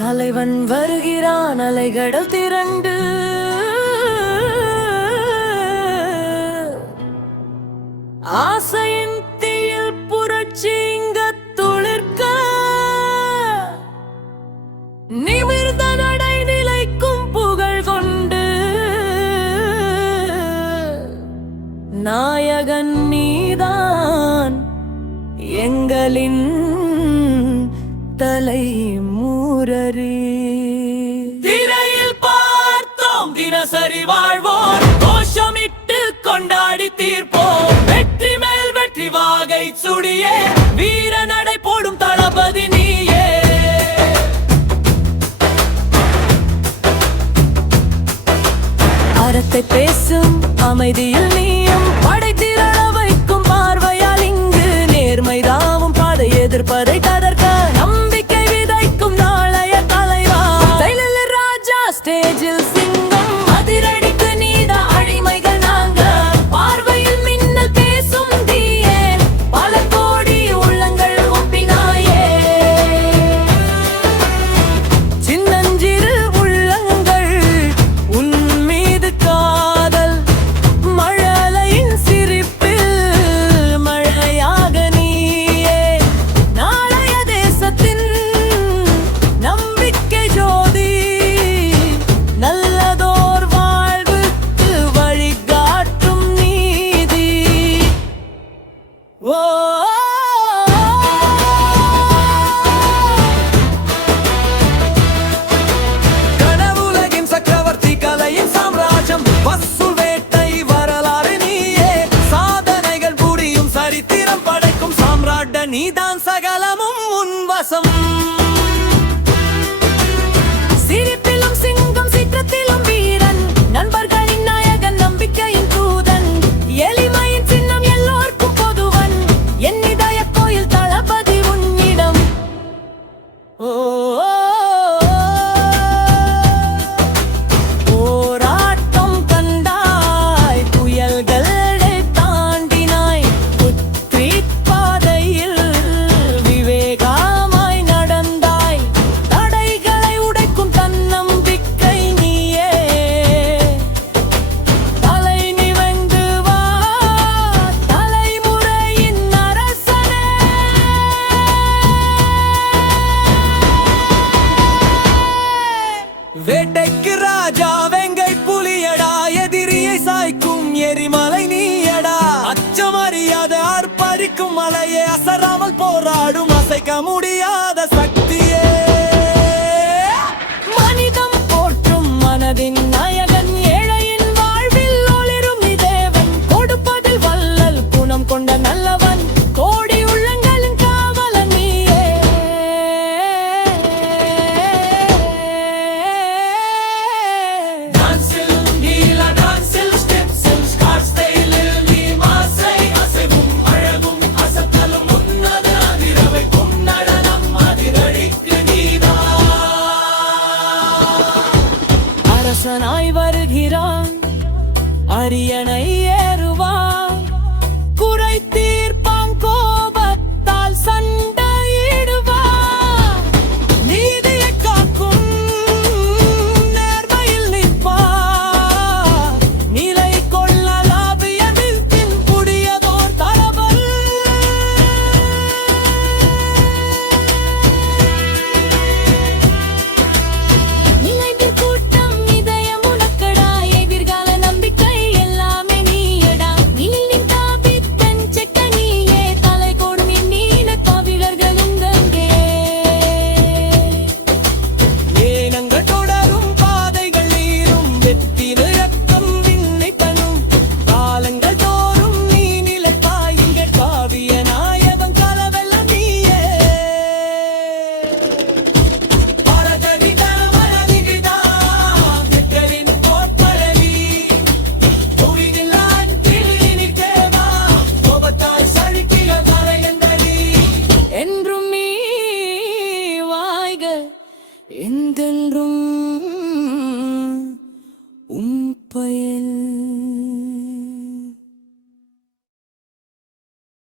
தலைவன் வருகிறான் அலைகடல் திரண்டு. ஆசையின் தீயில் புரட்சி இங்க துளிர்க்க. நிமிர்ந்த நடை நிலைக்கும் புகழ் கொண்டு. நாயகன் நீதான் எங்களின் தலை மூரரு. திரையில் பார்த்தோம் தினசரி வாழ்வோர். கோஷமிட்டு கொண்டாடி தீர்ப்போம். வெற்றி மேல் வெற்றி வாகை சுடியே. வீர நடை போடும் தளபதி நீயே. அறத்தை பேசும் அமைதியில் நீதான் சகலமும் உன் வசம். கவலையை அசராமல் போராடும் அசைக்க முடியாத அரியணையே. என்றென்றும்